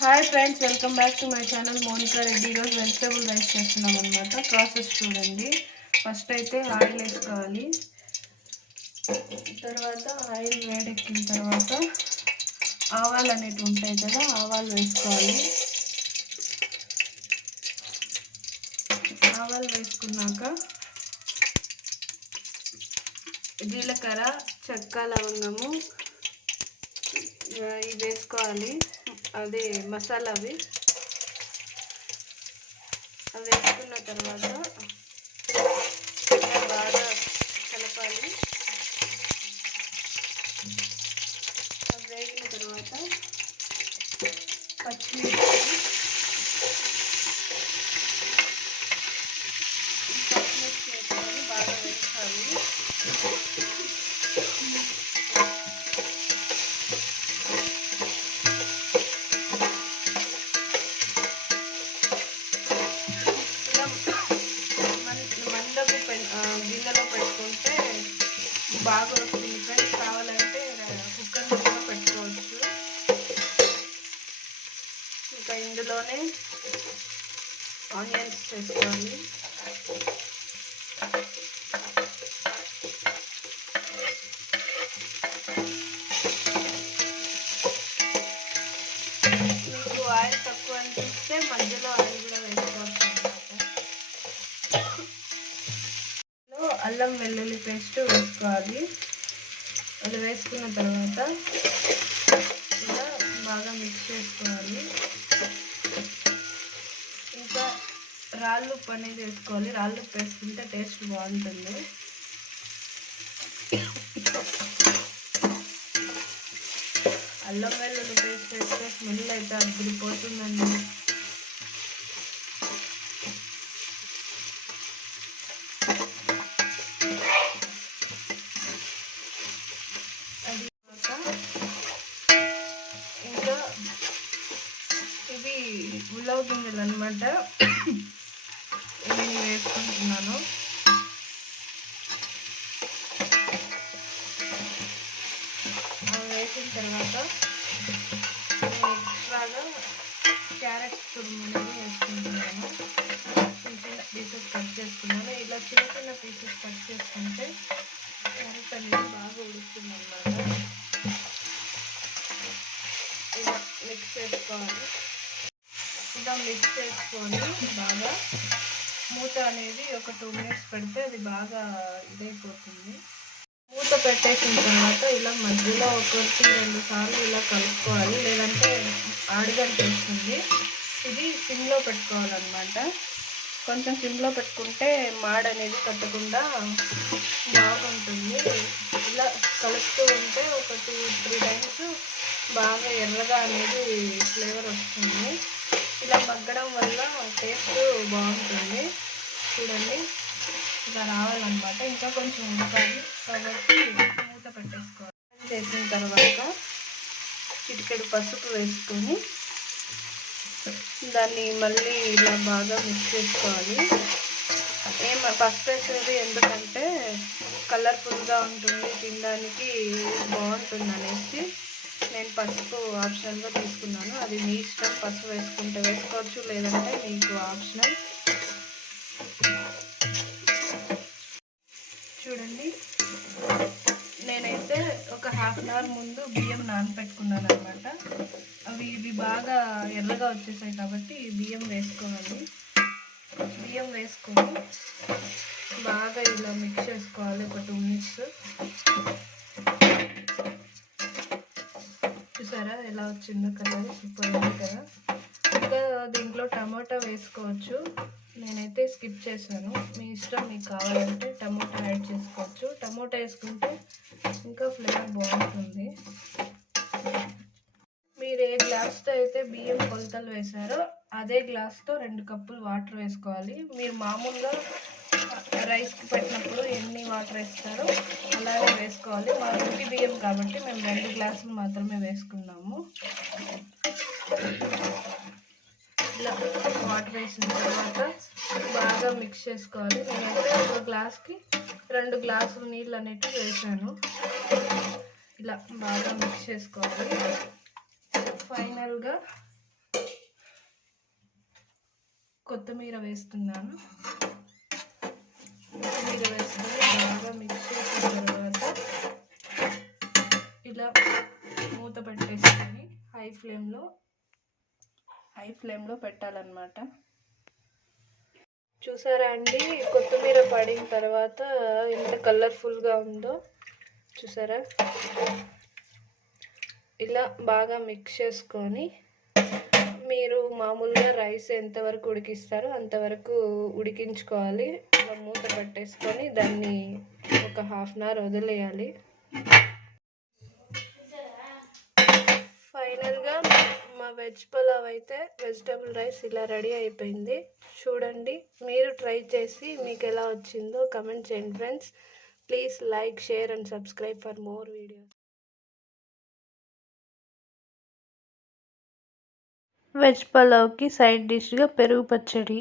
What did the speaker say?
Hi friends, welcome back to my channel Monika Reddy. ఈరోజు vegetable rice చేస్తున్నాం అనమాట. ప్రాసెస్ చూడండి. ఫస్ట్ అయితే ఆయిల్ వేసుకోవాలి. తర్వాత ఆయిల్ వేడెక్కిన తర్వాత ఆవాలు అనేవి ఉంటాయి కదా, ఆవాలు వేసుకోవాలి. ఆవాలు వేసుకున్నాక జీలకర్ర, చెక్క, లవంగము ఇవి వేసుకోవాలి. అదే మసాలా అవి వేసుకున్న తర్వాత బాగా కలపాలి. అవి వేగిన తర్వాత పచ్చిమిర్చి వేసుకొని బాగా వేయించాలి. గిన్నెలో పెట్టుకుంటే బాగా వస్తుంది ఫ్రెండ్స్. కావాలంటే కుక్కర్లో కూడా పెట్టుకోవచ్చు. ఇంకా ఇందులోనే ఆనియన్స్ వేసుకోవాలి. మీకు ఆయిల్ తక్కువ అనిపిస్తే మధ్యలో ఆయిల్ కూడా వేసుకోవచ్చు అన్నమాట. అల్లం వెల్లుల్లి పేస్ట్ వేసుకోవాలి. అది వేసుకున్న తర్వాత ఇలా బాగా మిక్స్ చేసుకోవాలి. ఇంకా రాళ్ళు ఉప్పు అనేది వేసుకోవాలి. రాళ్ళు ఉప్పు వేసుకుంటే టేస్ట్ బాగుంటుంది. అల్లం వెల్లుల్లి పేస్ట్ వేస్తే స్మెల్ అయితే అదిరిపోతుందండి. ఇంకా ఇవి ఉలవ గింజలు అనమాట, నేను వేసుకుంటున్నాను. అవి వేసిన తర్వాత ఎక్స్ట్రాగా క్యారెట్ తురుము అనేది వేసుకుంటున్నాను. చిన్న చిన్న పీసెస్ కట్ చేసుకున్నాను. ఇలా చిన్న చిన్న పీసెస్ కట్ చేసుకుంటే క్యారెట్ అనేది బాగా ఉడుకుతుంది అన్నమాట. ఇలా మిక్స్ చేసుకోవాలి. ఇలా మిక్స్ చేసుకొని బాగా మూత అనేది ఒక 2 minutes పెడితే అది బాగా ఇదైపోతుంది. మూత పెట్టేసిన తర్వాత ఇలా మధ్యలో 1-2 సార్లు ఇలా కలుపుకోవాలి, లేదంటే ఆడిగంటేస్తుంది. ఇది సిమ్లో పెట్టుకోవాలన్నమాట. కొంచెం సిమ్లో పెట్టుకుంటే మాడ అనేది కట్టకుండా బాగుంటుంది. ఇలా కలుపుతూ ఉంటే ఒక 2-3 times బాగా ఎర్రగా అనేది ఫ్లేవర్ వస్తుంది. ఇలా మగ్గడం వల్ల టేస్ట్ బాగుంటుంది. చూడండి, ఇలా రావాలన్నమాట. ఇంకా కొంచెం ఉడకాలి కాబట్టి మూత పెట్టేసుకోవాలి. చేసిన తర్వాత చిటికెడు పసుపు వేసుకొని దాన్ని మళ్ళీ ఇలా బాగా మిక్స్ చేసుకోవాలి. పసుపు వేసేది ఎందుకంటే కలర్ఫుల్గా ఉంటుంది, తినడానికి బాగుంటుంది అనేసి నేను పసుపు ఆప్షనల్గా తీసుకున్నాను. అది మీ ఇష్టం. పసుపు వేసుకుంటే వేసుకోవచ్చు, లేదంటే మీకు ఆప్షనల్. చూడండి, నేనైతే ఒక 1/2 hour ముందు బియ్యం నానబెట్టుకున్నాను అనమాట. ఇవి బాగా ఎర్రగా వచ్చేసాయి కాబట్టి బియ్యం వేసుకోవాలి. బియ్యం వేసుకొని బాగా ఇలా మిక్స్ చేసుకోవాలి ఒక 2 minutes. చూసారా ఎలా వచ్చిందో కలర్? సూపర్ ఉంది కదా. ఇంకా దీంట్లో టమాటా వేసుకోవచ్చు. నేనైతే స్కిప్ చేశాను. మీ ఇష్టం, మీకు కావాలంటే టమాటా యాడ్ చేసుకోవచ్చు. టమాటా వేసుకుంటే ఇంకా ఫ్లేవర్ బాగుంటుంది. మీరు ఏ గ్లాస్తో అయితే బియ్యం కొలతలు వేసారో అదే గ్లాస్తో 2 కప్పులు వాటర్ వేసుకోవాలి. మీరు మామూలుగా రైస్కి పెట్టినప్పుడు ఎన్ని వాటర్ వేస్తారో అలానే వేసుకోవాలి. మా ఇంటి బియ్యం కాబట్టి మేము 2 గ్లాసులు మాత్రమే వేసుకున్నాము. ఇలా వాటర్ వేసిన తర్వాత బాగా మిక్స్ చేసుకోవాలి. నేనైతే ఒక గ్లాస్కి 2 గ్లాసులు నీళ్ళు అనేవి వేసాను. ఇలా బాగా మిక్స్ చేసుకోవాలి. ఫైనల్గా కొత్తిమీర వేస్తున్నాను. కొత్తిమీర వేసుకొని బాగా మిక్స్ చేసిన తర్వాత ఇలా మూత పెట్టేసుకొని హై ఫ్లేమ్లో పెట్టాలన్నమాట. చూసారా అండి, కొత్తిమీర పడిన తర్వాత ఎంత కలర్ఫుల్గా ఉందో చూసారా. ఇలా బాగా మిక్స్ చేసుకొని మీరు మామూలుగా రైస్ ఎంతవరకు ఉడికిస్తారో అంతవరకు ఉడికించుకోవాలి. ఇలా మూత పెట్టేసుకొని దాన్ని ఒక హాఫ్ అన్ అవర్ వదిలేయాలి. ఫైనల్గా మా వెజ్ పులావ్ అయితే వెజిటబుల్ రైస్ ఇలా రెడీ అయిపోయింది. చూడండి, మీరు ట్రై చేసి మీకు ఎలా వచ్చిందో కమెంట్ చేయండి friends. Please like, share and subscribe for more videos. Veg పులావ్కి సైడ్ డిష్గా పెరుగు పచ్చడి.